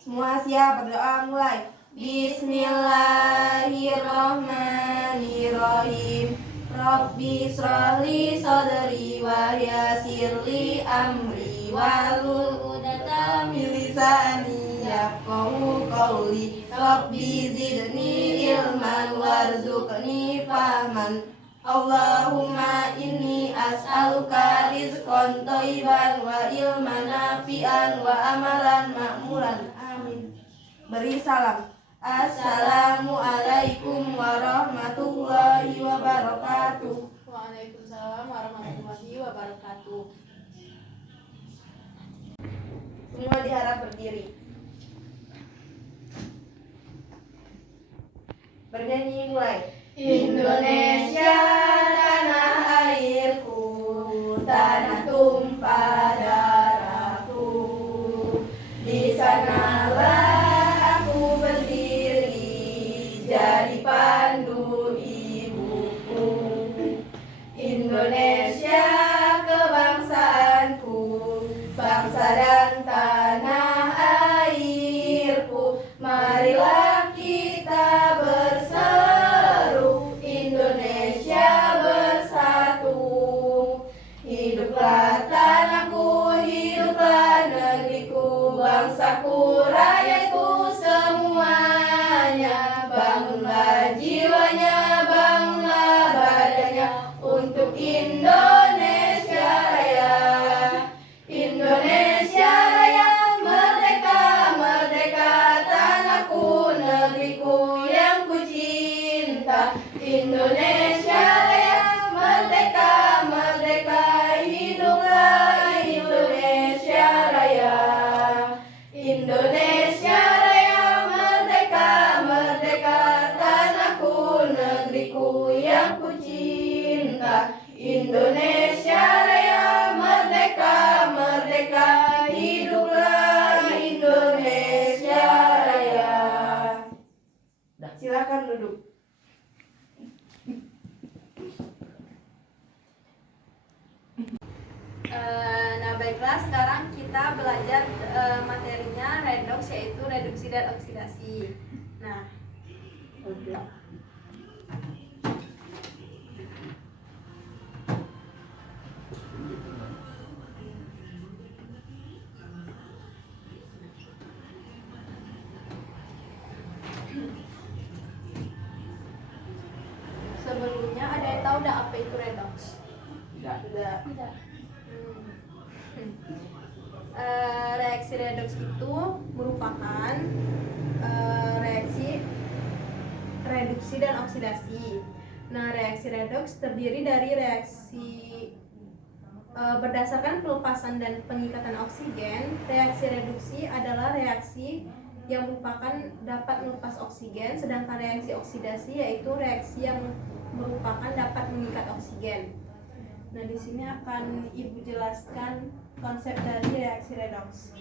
Semua siap, berdoa mulai. Bismillahirrahmanirrahim. Rabbi shrahli sadri wa yassirli amri wahlul 'uqdatam min lisani yafqahu qawli. Rabbi zidni ilman warzuqni fahman. Allahumma inni as'aluka rizqan thayyiban wa ilman nafi'an wa amalan ma'mulan. Amin. Beri salam. Assalamualaikum warahmatullahi wabarakatuh. Waalaikumsalam warahmatullahi wabarakatuh. Semua diharap berdiri. Bernyanyi mulai. Indonesia tanah airku, tanah tumpah darahku. Di sanalah aku berdiri, jadi pandu ibuku. Indonesia kebangsaanku, bangsa dan tanah airku. Marilah kita berseru, Indonesia bersatu. Hiduplah tanahku, hiduplah negeriku, bangsaku, rakyatku semuanya. Bangunlah jiwanya, bangunlah badannya untuk Indonesia Raya. Indonesia Raya, merdeka, merdeka, tanahku, negeriku yang ku cinta. Indonesia Raya, merdeka, merdeka, hiduplah Indonesia Raya. Indonesia Raya, merdeka, merdeka, tanahku, negeriku yang ku cinta. Indonesia Raya, merdeka, merdeka, hiduplah Indonesia Raya. Silakan duduk. Nah baiklah, sekarang kita belajar materinya redox, yaitu reduksi dan oksidasi. Nah, sebelumnya ada yang tahu nggak apa itu redox? Tidak. Reaksi redoks itu merupakan reaksi reduksi dan oksidasi. Nah, reaksi redoks terdiri dari reaksi berdasarkan pelepasan dan pengikatan oksigen. Reaksi reduksi adalah reaksi yang merupakan dapat melepas oksigen, sedangkan reaksi oksidasi yaitu reaksi yang merupakan dapat mengikat oksigen. Nah, di sini akan Ibu jelaskan konsep dari reaksi redoks.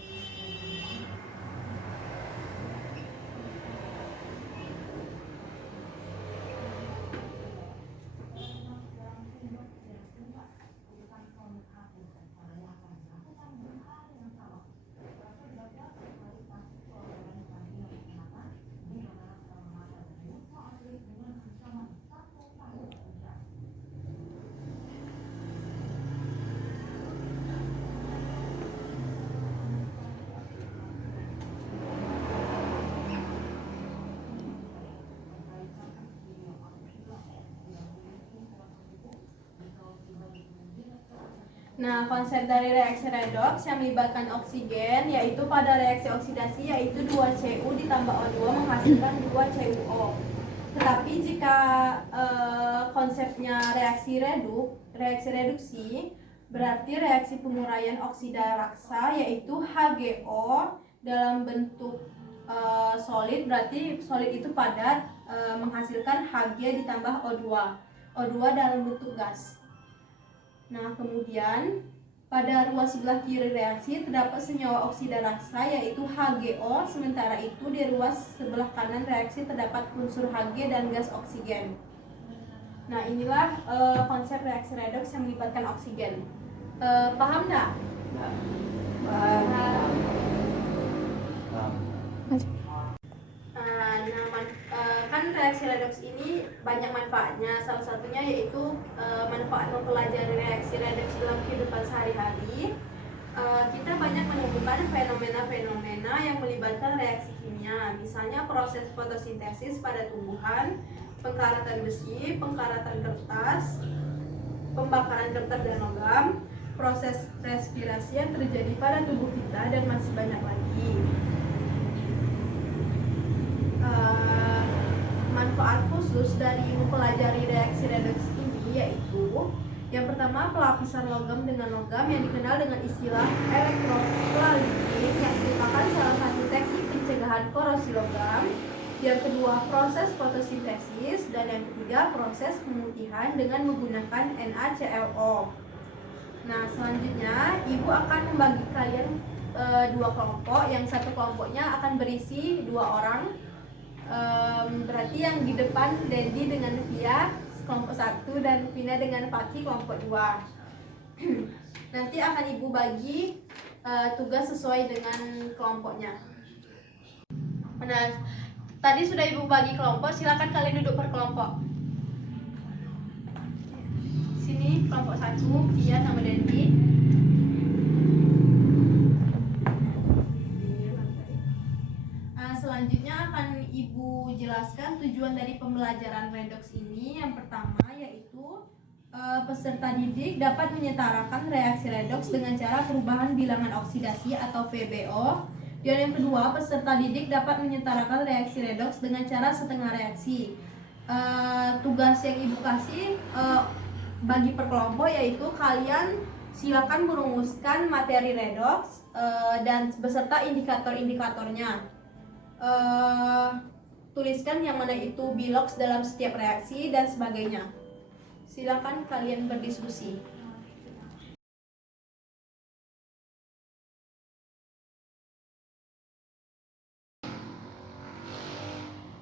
Nah, konsep dari reaksi redoks yang melibatkan oksigen yaitu pada reaksi oksidasi yaitu 2Cu ditambah O2 menghasilkan 2CuO. Tetapi jika konsepnya reaksi reduksi berarti reaksi penguraian oksida raksa yaitu HgO dalam bentuk solid, berarti solid itu padat menghasilkan Hg ditambah O2. O2 dalam bentuk gas. Nah, kemudian pada ruas sebelah kiri reaksi terdapat senyawa oksida raksa yaitu HgO, sementara itu di ruas sebelah kanan reaksi terdapat unsur Hg dan gas oksigen. Nah, inilah konsep reaksi redoks yang melibatkan oksigen. Paham nggak? Paham. Kan reaksi redoks ini banyak manfaatnya. Salah satunya yaitu manfaat mempelajari reaksi redoks dalam kehidupan sehari-hari. Kita banyak menemukan fenomena-fenomena yang melibatkan reaksi kimia, misalnya proses fotosintesis pada tumbuhan, pengkaratan besi, pengkaratan kertas, pembakaran kertas dan logam, proses respirasi yang terjadi pada tubuh kita, dan masih banyak lagi. Manfaat khusus dari mempelajari reaksi redoks ini yaitu yang pertama, pelapisan logam dengan logam yang dikenal dengan istilah elektroplating yang merupakan salah satu teknik pencegahan korosi logam. Yang kedua, proses fotosintesis, dan yang ketiga, proses pemutihan dengan menggunakan NaClO. Nah, selanjutnya ibu akan membagi kalian dua kelompok. Yang satu kelompoknya akan berisi 2 orang. Berarti yang di depan Dendi dengan Via kelompok 1 dan Vina dengan Faki kelompok 2. Nanti akan ibu bagi tugas sesuai dengan kelompoknya. Nah, tadi sudah ibu bagi kelompok, silakan kalian duduk per kelompok. Sini kelompok 1, Via sama Dendi. Selanjutnya akan ibu jelaskan tujuan dari pembelajaran redoks ini. Yang pertama yaitu peserta didik dapat menyetarakan reaksi redoks dengan cara perubahan bilangan oksidasi atau VBO. Dan yang kedua, peserta didik dapat menyetarakan reaksi redoks dengan cara setengah reaksi. Tugas yang ibu kasih bagi per kelompok yaitu kalian silakan merumuskan materi redoks dan beserta indikator-indikatornya. Tuliskan yang mana itu bilox dalam setiap reaksi dan sebagainya. Silakan kalian berdiskusi.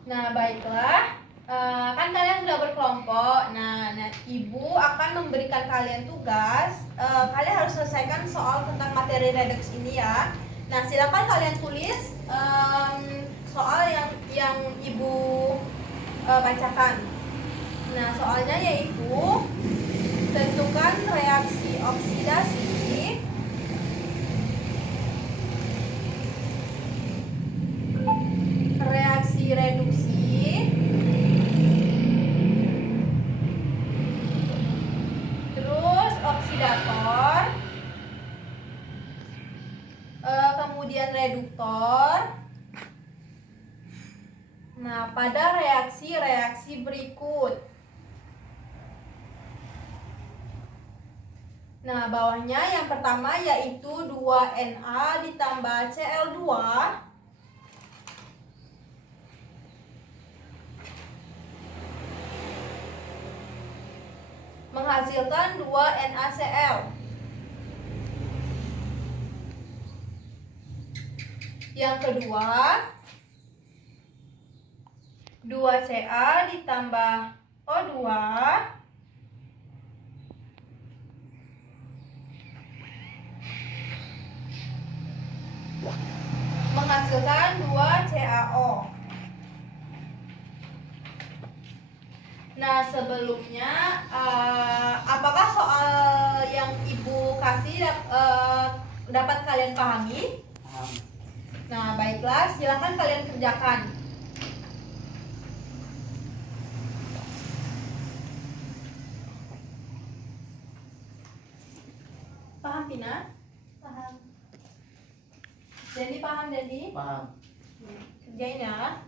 Nah, baiklah. Kan kalian sudah berkelompok. Nah, ibu akan memberikan kalian tugas. Kalian harus selesaikan soal tentang materi redoks ini ya. Nah, silakan kalian tulis soal yang ibu bacakan. Nah, soalnya yaitu tentukan reaksi oksidasi reaksi reduksi terus oksidator, kemudian reduktor. Nah, pada reaksi-reaksi berikut. Nah, bawahnya yang pertama yaitu 2Na ditambah Cl2 menghasilkan 2NaCl. Yang kedua, 2Ca ditambah O2 menghasilkan 2CaO. Nah, sebelumnya apakah soal yang ibu kasih dapat kalian pahami? Nah, baiklah, silakan kalian kerjakan. Paham, Tina? Paham. Jadi paham, Dedi? Paham. Kerjain ya.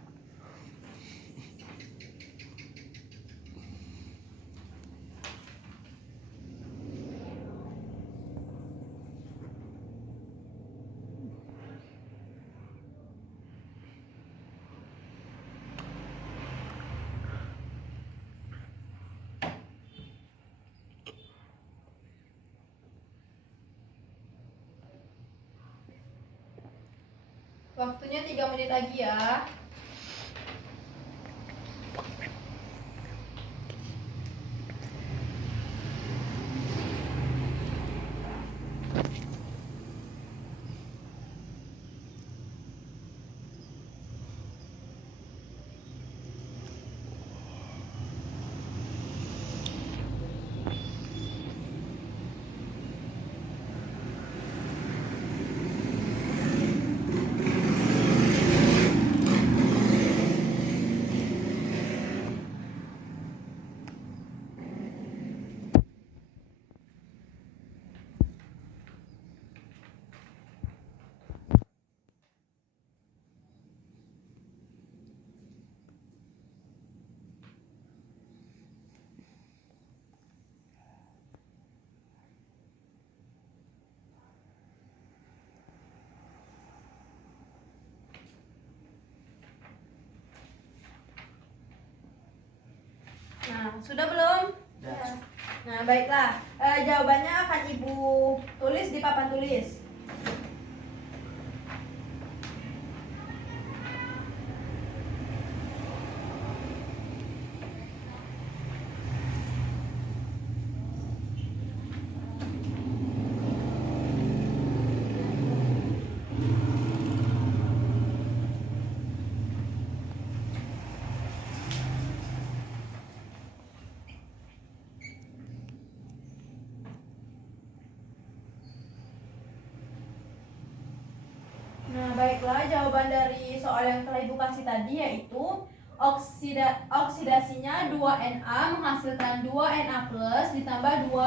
Waktunya 3 menit lagi ya. Nah, baiklah. Jawabannya akan Ibu tulis di papan tulis. Nah, baiklah, jawaban dari soal yang telah Ibu kasih tadi yaitu oksidasinya 2Na menghasilkan 2Na plus ditambah 2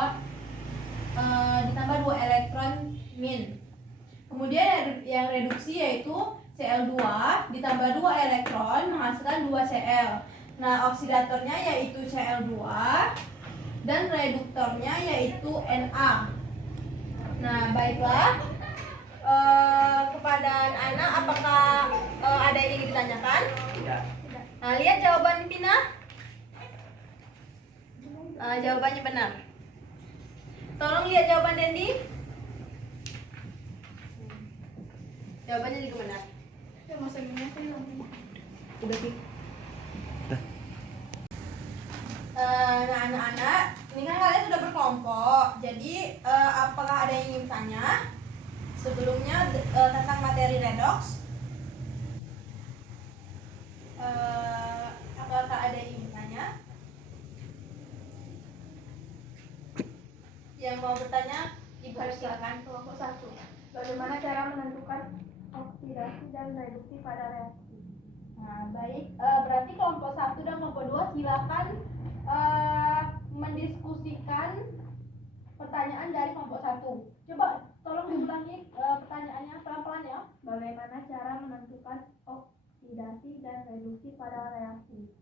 elektron min. Kemudian yang reduksi yaitu Cl2 ditambah 2 elektron menghasilkan 2Cl. Nah, oksidatornya yaitu Cl2 dan reduktornya yaitu Na. Nah, baiklah. Kepada anak, apakah ada yang ingin ditanyakan? Tidak. Nah, lihat jawaban Pina. Jawabannya benar. Tolong lihat jawaban Dendi. Jawabannya juga benar. Udah sih. Nah, anak-anak, ini kan kalian sudah berkelompok. Jadi, apakah ada yang ingin tanya? Sebelumnya tentang materi redox, apakah ada yang ingin tanya? Yang mau bertanya, Ibu silakan. Kelompok 1. Bagaimana cara menentukan oksidasi dan reduksi pada reaksi? Nah, baik. Berarti kelompok 1 dan kelompok 2 silakan mendiskusikan pertanyaan dari kelompok 1. Coba tolong diulangi pertanyaannya pelan-pelan ya. Bagaimana cara menentukan oksidasi dan reduksi pada reaksi?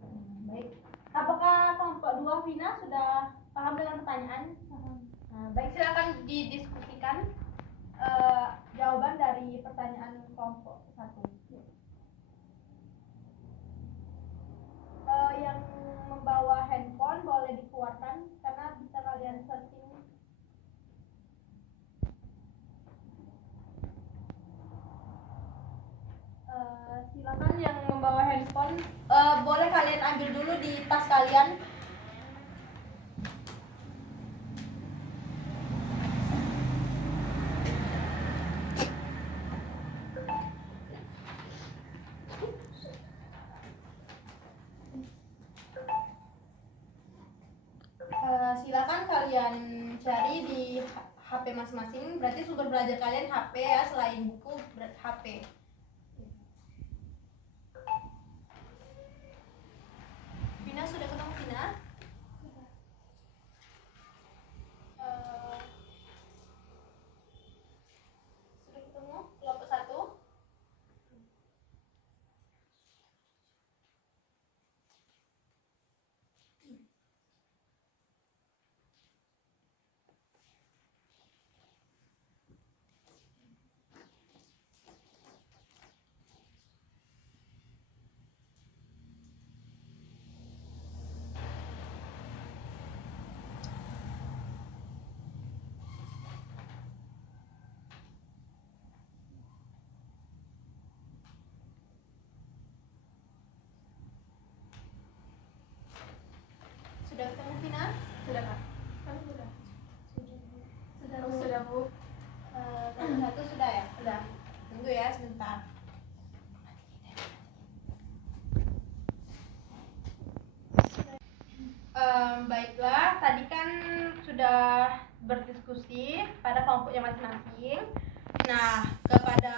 Baik. Apakah kelompok 2 Vina sudah paham dengan pertanyaan? Nah, baik, silakan didiskusikan jawaban dari pertanyaan kelompok 1. Yang membawa handphone boleh dikeluarkan karena bisa kalian searching. Silakan yang membawa handphone boleh kalian ambil dulu di tas kalian. Silakan kalian cari di HP masing-masing. Berarti sumber belajar kalian HP ya, selain buku HP. Vina sudah ketemu Vina? Sudah ketemu kelompok 1? Sudah ketemu Vina? Sudah, Kak. Kami sudah. Sudah Bu. Kelompok 1 sudah ya? Sudah. Tunggu ya sebentar. Baiklah, tadi kan sudah berdiskusi pada kelompoknya masing-masing. Nah, kepada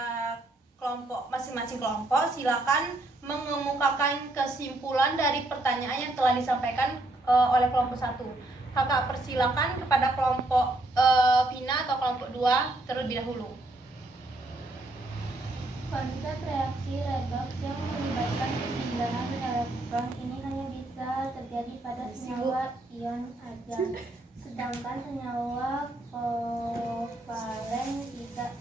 kelompok masing-masing kelompok silakan mengemukakan kesimpulan dari pertanyaan yang telah disampaikan oleh kelompok 1. Kakak persilakan kepada kelompok Vina atau kelompok 2 terlebih dahulu. Konsep reaksi redox yang melibatkan perpindahan elektron ini hanya bisa terjadi pada senyawa ion saja, sedangkan senyawa kovalen tidak.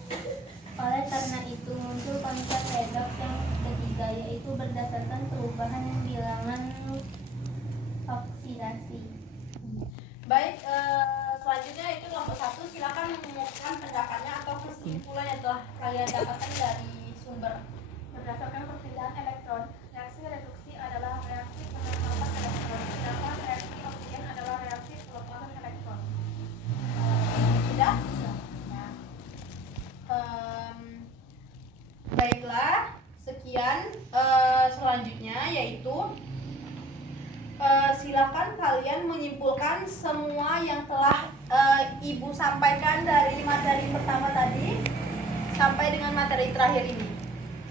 Oleh karena itu muncul konsep redox yang ketiga, yaitu berdasarkan perubahan bilangan oksidasi. Baik, berdasarkan perpindahan elektron. Reaksi reduksi adalah reaksi penangkapan elektron, sedangkan reaksi oksigen adalah reaksi pelepasan elektron. Sudah? Ya. Baiklah, sekian. Selanjutnya yaitu silakan kalian menyimpulkan semua yang telah Ibu sampaikan dari materi pertama tadi sampai dengan materi terakhir ini.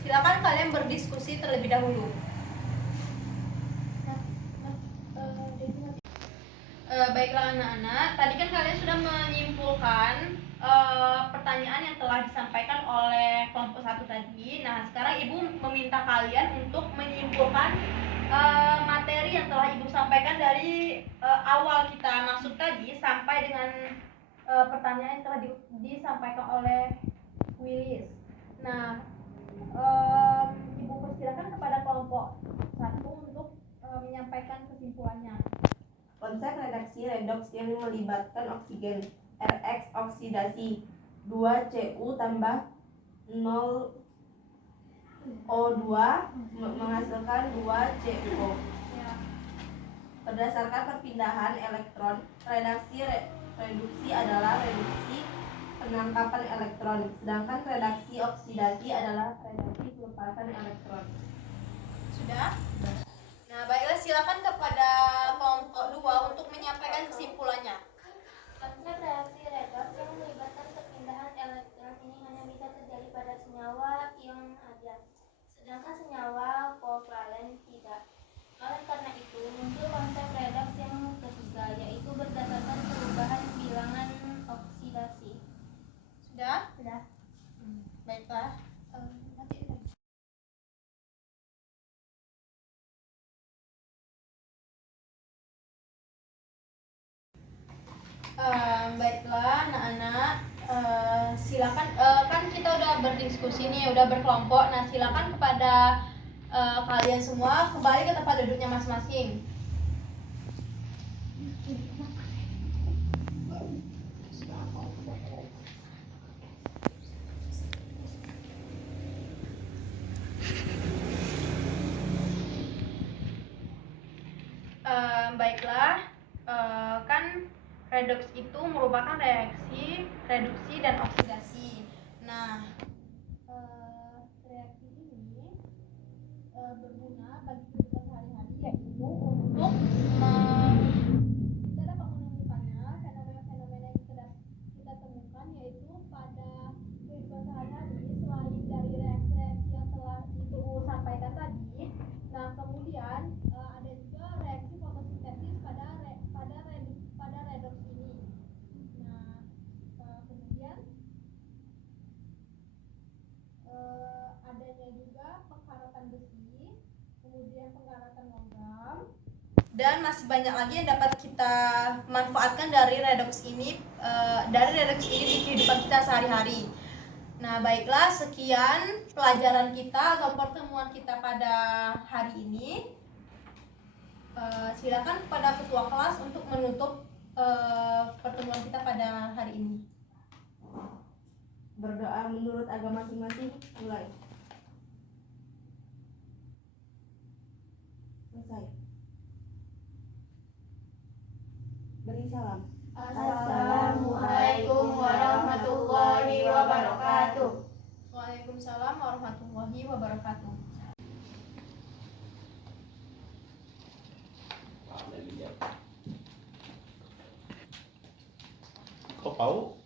Silakan kalian berdiskusi terlebih dahulu. Baiklah anak-anak, tadi kan kalian sudah menyimpulkan pertanyaan yang telah disampaikan oleh kelompok 1 tadi. Nah, sekarang Ibu meminta kalian untuk menyimpulkan materi yang telah Ibu sampaikan dari awal kita masuk tadi sampai dengan pertanyaan yang telah disampaikan oleh Willis. Nah, Ibu persilakan kepada kelompok 1 untuk menyampaikan kesimpulannya. Konsep reaksi redoks yang melibatkan oksigen RX oksidasi 2Cu tambah 0 O2 menghasilkan 2CO. Berdasarkan perpindahan elektron, reduksi adalah reduksi penangkapan elektron, sedangkan reaksi oksidasi adalah reaksi pelepasan elektron. Sudah? Nah, baiklah, silakan kepada kelompok 2 untuk menyampaikan kesimpulannya. Konsep reaksi redoks yang melibatkan perpindahan elektron ini hanya bisa terjadi pada senyawa ion aja, sedangkan senyawa kovalen tidak. Oleh karena itu, muncul konsep redoks yang ketiga, yaitu berdasarkan perubahan bilangan oksidasi. Sudah? Sudah. Baiklah. Baiklah anak-anak, silakan, kan kita udah berdiskusi nih, udah berkelompok. Nah, silakan kepada kalian semua kembali ke tempat duduknya masing-masing. Baiklah, kan redoks itu merupakan reaksi reduksi dan oksidasi. Nah, reaksi ini berguna bagi kehidupan sehari-hari, yaitu untuk kita dapat menemukannya fenomena-fenomena yang kita temukan, yaitu pada kehidupan sehari-hari selain dari reaksi-reaksi yang telah Ibu sampaikan tadi. Nah, kemudian ada juga reaksi fotosintesis pada redoks ini. Nah, kemudian adanya juga pengkaratan besi, kemudian pengkaratan logam, dan masih banyak lagi yang dapat kita manfaatkan dari redoks ini di kehidupan kita sehari-hari. Nah, baiklah, sekian pelajaran kita atau pertemuan kita pada hari ini. Silakan kepada ketua kelas untuk menutup pertemuan kita pada hari ini. Berdoa menurut agama masing-masing, mulai. Selesai. Beri salam. Assalamualaikum warahmatullahi wabarakatuh. Waalaikumsalam warahmatullahi wabarakatuh. Kok tahu?